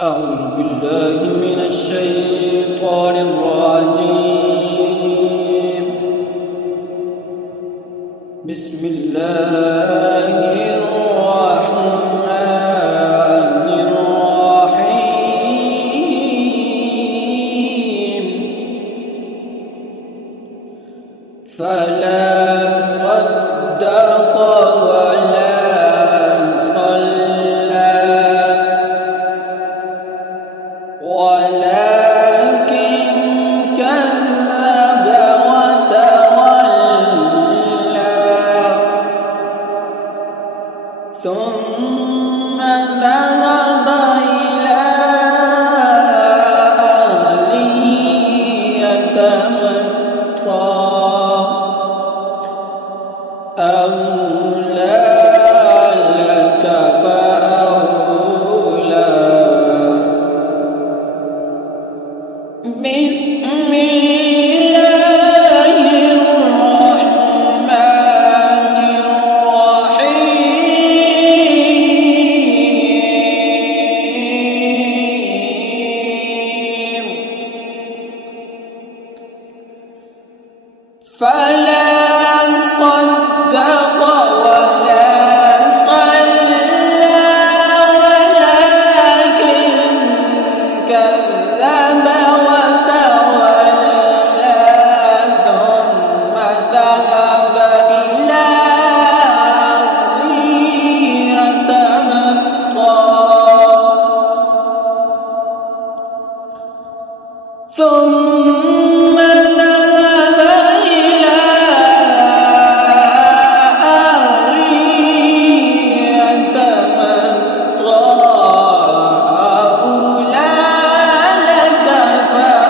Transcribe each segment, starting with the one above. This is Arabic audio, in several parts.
أعوذ بالله من الشيطان الرجيم. بسم الله الرحمن الرحيم. فلا صدق ولا صلى ولكن كذب وتولى ثم ذهب إلى أهله يتمطى أولى لك فأولى. بسم الله الرحمن الرحيم. فلا صدق ولا صلى ولكن كذب وتولى ثم ذهب إلى أهله يتمطى ثم ذهب إلى أهله يتمطى أولى لك فأولى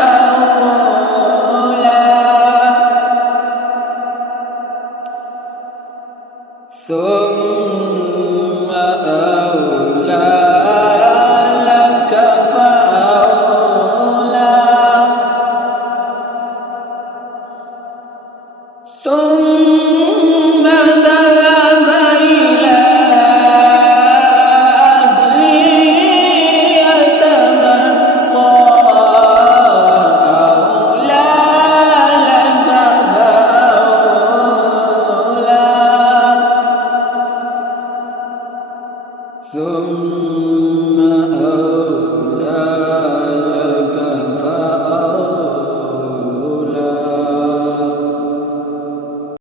ثم أولى لك فأولى ثم ذهب إلى أهله يتمطى أولى لك فأولى ثم